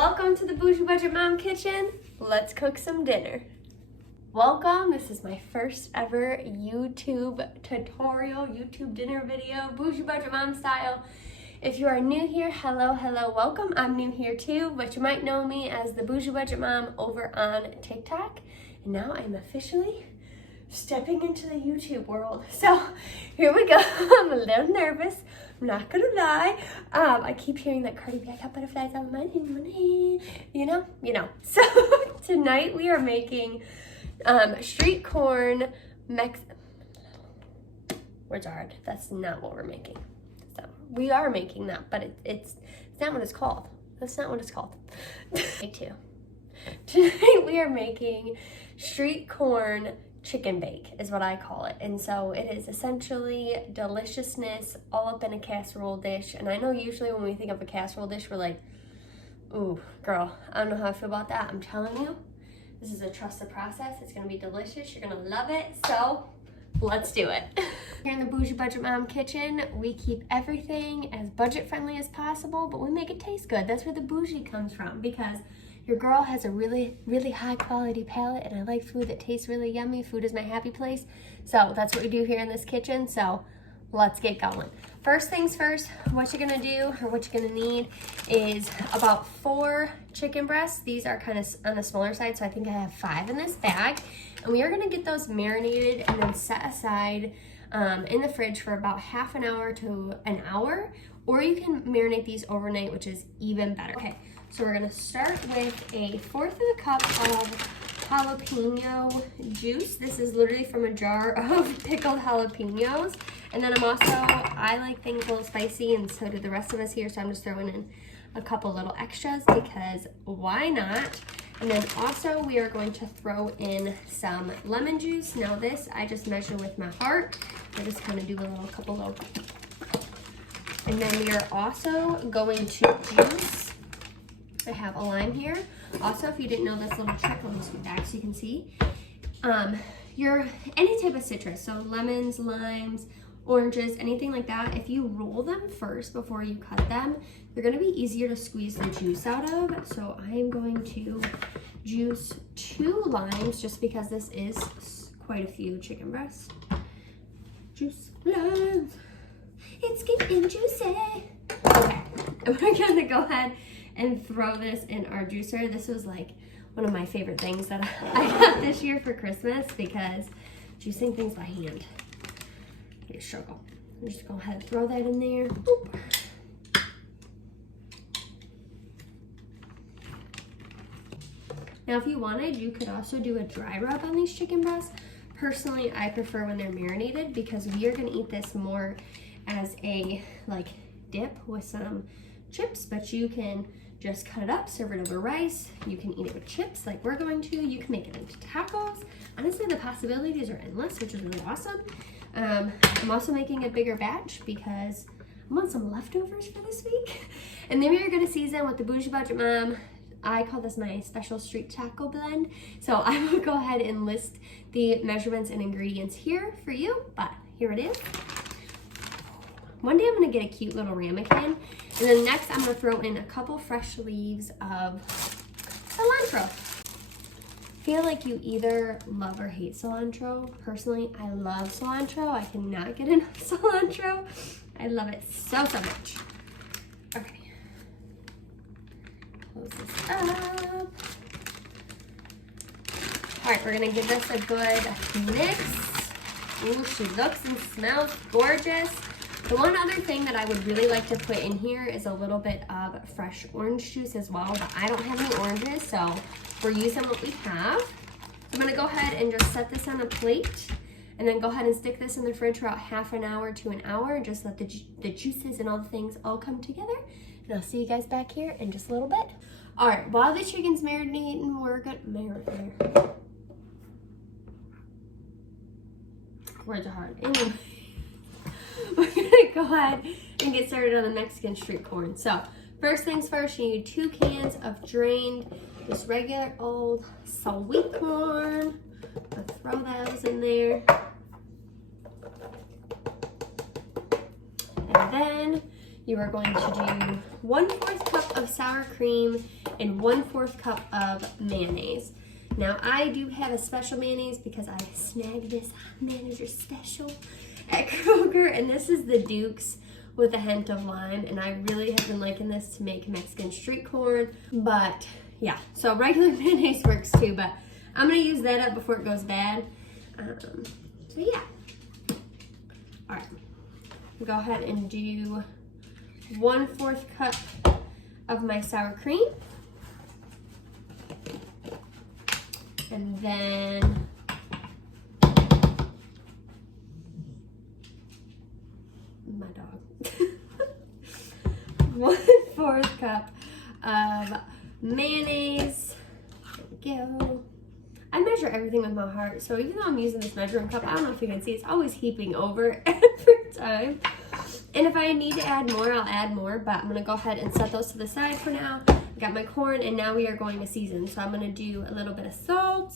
Welcome to the Boujee Budget Mom kitchen. Let's cook some dinner. Welcome, this is my first ever YouTube tutorial, YouTube dinner video, Boujee Budget Mom style. If you are new here, hello, welcome. I'm new here too, but you might know me as the Boujee Budget Mom over on TikTok. And now I'm officially stepping into the YouTube world. So here we go. I'm a little nervous. I'm not gonna lie. I keep hearing that Cardi B, I got butterflies on my hand, you know. So tonight we are making street corn words are hard. That's not what we're making. So we are making that, but it's not what it's called. That's not what it's called. Take two. Tonight we are making street corn chicken bake is what I call it. And so it is essentially deliciousness all up in a casserole dish. And I know usually when we think of a casserole dish, we're like, ooh, girl, I don't know how I feel about that. I'm telling you, this is a trusted process. It's gonna be delicious. You're gonna love it. So let's do it. Here in the Boujee Budget Mom kitchen, we keep everything as budget friendly as possible, but we make it taste good. That's where the bougie comes from, because your girl has a really high quality palate, and I like food that tastes really yummy. Food is my happy place. So that's what we do here in this kitchen. So let's get going. First things first, what you're gonna do, or what you're gonna need, is about 4 chicken breasts. These are kind of on the smaller side, so I think I have 5 in this bag. And we are gonna get those marinated and then set aside in the fridge for about half an hour to an hour, or you can marinate these overnight, which is even better. Okay, so we're gonna start with a 1/4 of a cup of jalapeno juice. This is literally from a jar of pickled jalapenos. And then I like things a little spicy, and so do the rest of us here, so I'm just throwing in a couple little extras because why not? And then also we are going to throw in some lemon juice. Now this, I just measure with my heart. I just kind of do a couple little. And then we are also going to juice. I have a lime here. Also, if you didn't know this little trick, I'll just go back so you can see. Any type of citrus, so lemons, limes, oranges, anything like that, if you roll them first before you cut them, they're gonna be easier to squeeze the juice out of. So I am going to juice 2 limes just because this is quite a few chicken breasts. Juice limes, it's getting juicy. Okay, and we're gonna go ahead and throw this in our juicer. This was like one of my favorite things that I got this year for Christmas, because juicing things by hand, you struggle. I'm just go ahead and throw that in there. Boop. Now, if you wanted, you could also do a dry rub on these chicken breasts. Personally, I prefer when they're marinated, because we are gonna eat this more as a dip with some chips, but you can just cut it up, serve it over rice. You can eat it with chips like we're going to. You can make it into tacos. Honestly, the possibilities are endless, which is really awesome. I'm also making a bigger batch because I want some leftovers for this week. And then we are gonna season with the Boujee Budget Mom. I call this my special street taco blend. So I will go ahead and list the measurements and ingredients here for you, but here it is. One day I'm gonna get a cute little ramekin, and then next I'm gonna throw in a couple fresh leaves of cilantro. I feel like you either love or hate cilantro. Personally, I love cilantro. I cannot get enough cilantro. I love it so much. Okay, close this up. All right, we're gonna give this a good mix. Ooh, she looks and smells gorgeous. The one other thing that I would really like to put in here is a little bit of fresh orange juice as well, but I don't have any oranges, so we're using what we have. So I'm gonna go ahead and just set this on a plate, and then go ahead and stick this in the fridge for about half an hour to an hour, and just let the juices and all the things all come together. And I'll see you guys back here in just a little bit. All right, while the chicken's marinating, we're gonna marinate. Words are hard. Anyway. We're gonna go ahead and get started on the Mexican street corn. So first things first, you need 2 cans of drained, just regular old sweet corn. I'll throw those in there. And then you are going to do 1/4 cup of sour cream and 1/4 cup of mayonnaise. Now I do have a special mayonnaise because I snagged this manager special at Kroger, and this is the Duke's with a hint of lime, and I really have been liking this to make Mexican street corn. But yeah, so regular mayonnaise works too, but I'm gonna use that up before it goes bad. So yeah. All right, go ahead and do 1/4 cup of my sour cream. And then my dog. 1/4 cup of mayonnaise. There we go. I measure everything with my heart, so even though I'm using this measuring cup, I don't know if you can see, it's always heaping over every time. And if I need to add more, I'll add more, but I'm gonna go ahead and set those to the side for now. I got my corn, and now we are going to season. So I'm gonna do a little bit of salt.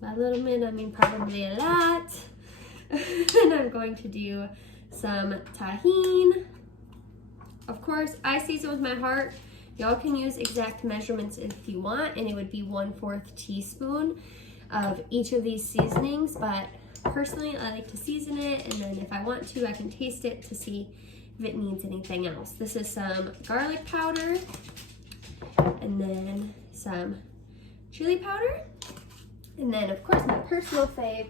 By a little bit, I mean probably a lot. And I'm going to do some tajin. Of course, I season with my heart. Y'all can use exact measurements if you want, and it would be 1/4 teaspoon of each of these seasonings, but personally I like to season it, and then if I want to, I can taste it to see if it needs anything else. This is some garlic powder, and then some chili powder, and then of course my personal fave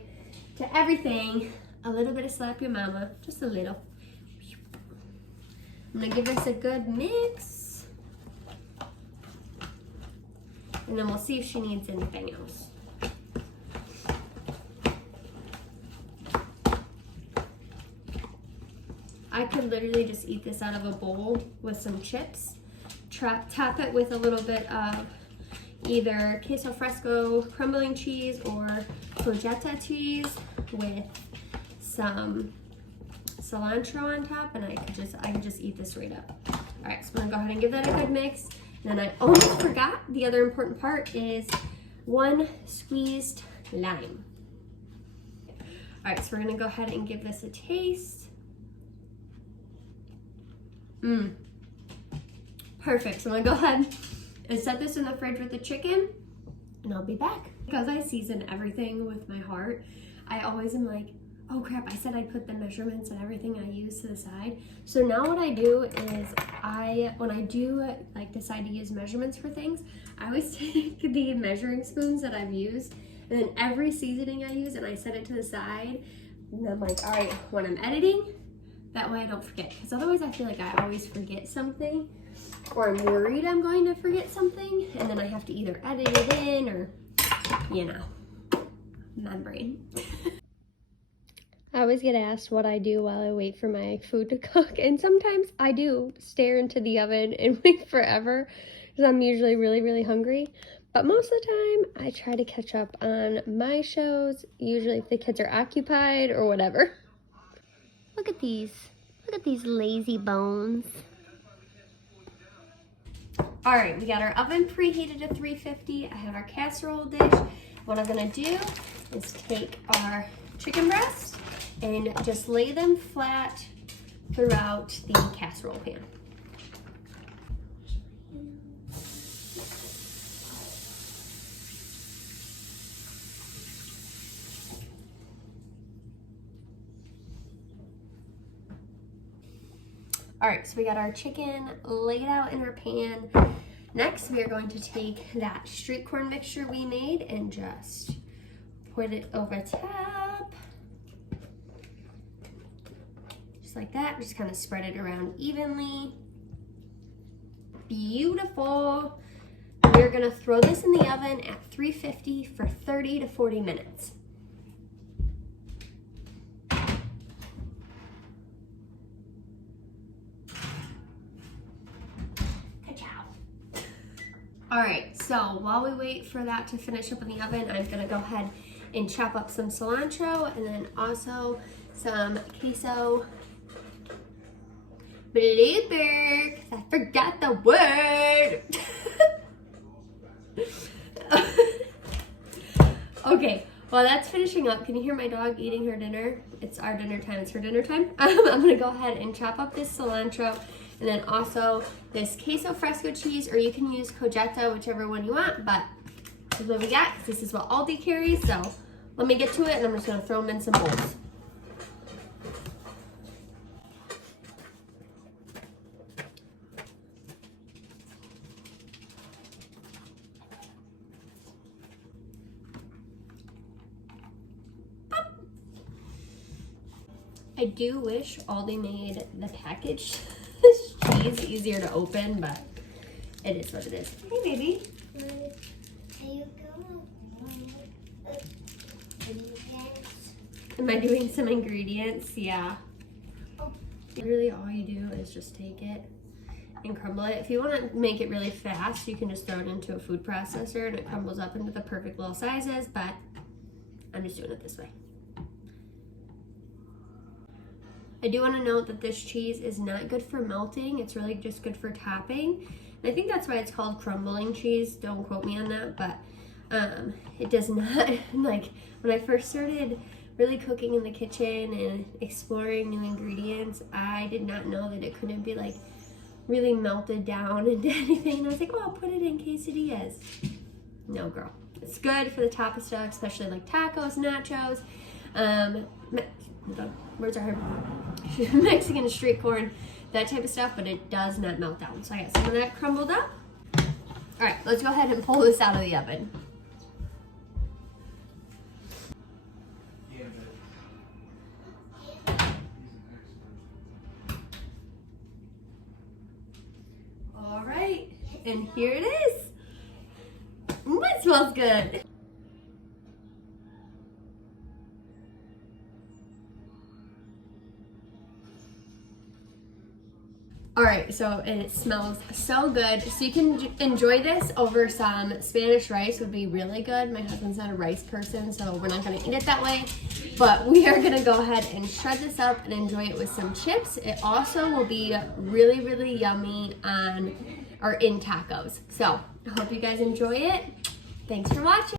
to everything, a little bit of slap your mama, just a little. I'm gonna give this a good mix. And then we'll see if she needs anything else. I could literally just eat this out of a bowl with some chips. Top it with a little bit of either queso fresco crumbling cheese or cojeta cheese with some cilantro on top, and I can just eat this right up. All right, so I'm gonna go ahead and give that a good mix. And then I almost forgot, the other important part is 1 squeezed lime. All right, so we're gonna go ahead and give this a taste. Perfect, so I'm gonna go ahead and set this in the fridge with the chicken, and I'll be back. Because I season everything with my heart, I always am like, oh crap, I said I'd put the measurements and everything I use to the side. So now what I do is when I do like decide to use measurements for things, I always take the measuring spoons that I've used, and then every seasoning I use, and I set it to the side, and I'm like, all right, when I'm editing, that way I don't forget, because otherwise I feel like I always forget something, or I'm worried I'm going to forget something, and then I have to either edit it in or, you know, my brain. I always get asked what I do while I wait for my food to cook, and sometimes I do stare into the oven and wait forever because I'm usually really, really hungry. But most of the time, I try to catch up on my shows, usually if the kids are occupied or whatever. Look at these lazy bones. All right, we got our oven preheated to 350. I have our casserole dish. What I'm gonna do is take our chicken breasts and just lay them flat throughout the casserole pan. All right, so we got our chicken laid out in our pan. Next, we are going to take that street corn mixture we made and just put it over top. Like that, just kind of spread it around evenly. Beautiful. We're gonna throw this in the oven at 350 for 30 to 40 minutes. All right, so while we wait for that to finish up in the oven, I'm gonna go ahead and chop up some cilantro and then also some queso blooper, 'cause I forgot the word. Okay, while that's finishing up, can you hear my dog eating her dinner? It's our dinner time, it's her dinner time. I'm gonna go ahead and chop up this cilantro And then also this queso fresco cheese, or you can use cojetta, whichever one you want, but this is what we got. This is what Aldi carries, so let me get to it, and I'm just gonna throw them in some bowls. I do wish Aldi made the packaged cheese easier to open, but it is what it is. Hey, baby. Am I doing some ingredients? Yeah. Literally all you do is just take it and crumble it. If you want to make it really fast, you can just throw it into a food processor and it crumbles up into the perfect little sizes, but I'm just doing it this way. I do want to note that this cheese is not good for melting. It's really just good for topping. And I think that's why it's called crumbling cheese. Don't quote me on that, but it does not, like when I first started really cooking in the kitchen and exploring new ingredients, I did not know that it couldn't be like really melted down into anything. And I was like, oh, I'll put it in quesadillas. No, girl. It's good for the top of stuff, especially like tacos, nachos, words are hard. Mexican street corn, that type of stuff, but it does not melt down. So I got some of that crumbled up. All right, let's go ahead and pull this out of the oven. All right, and here it is. That smells good. All right, so and it smells so good. So you can enjoy this over some Spanish rice would be really good. My husband's not a rice person, so we're not gonna eat it that way. But we are gonna go ahead and shred this up and enjoy it with some chips. It also will be really, really yummy on or in tacos. So I hope you guys enjoy it. Thanks for watching.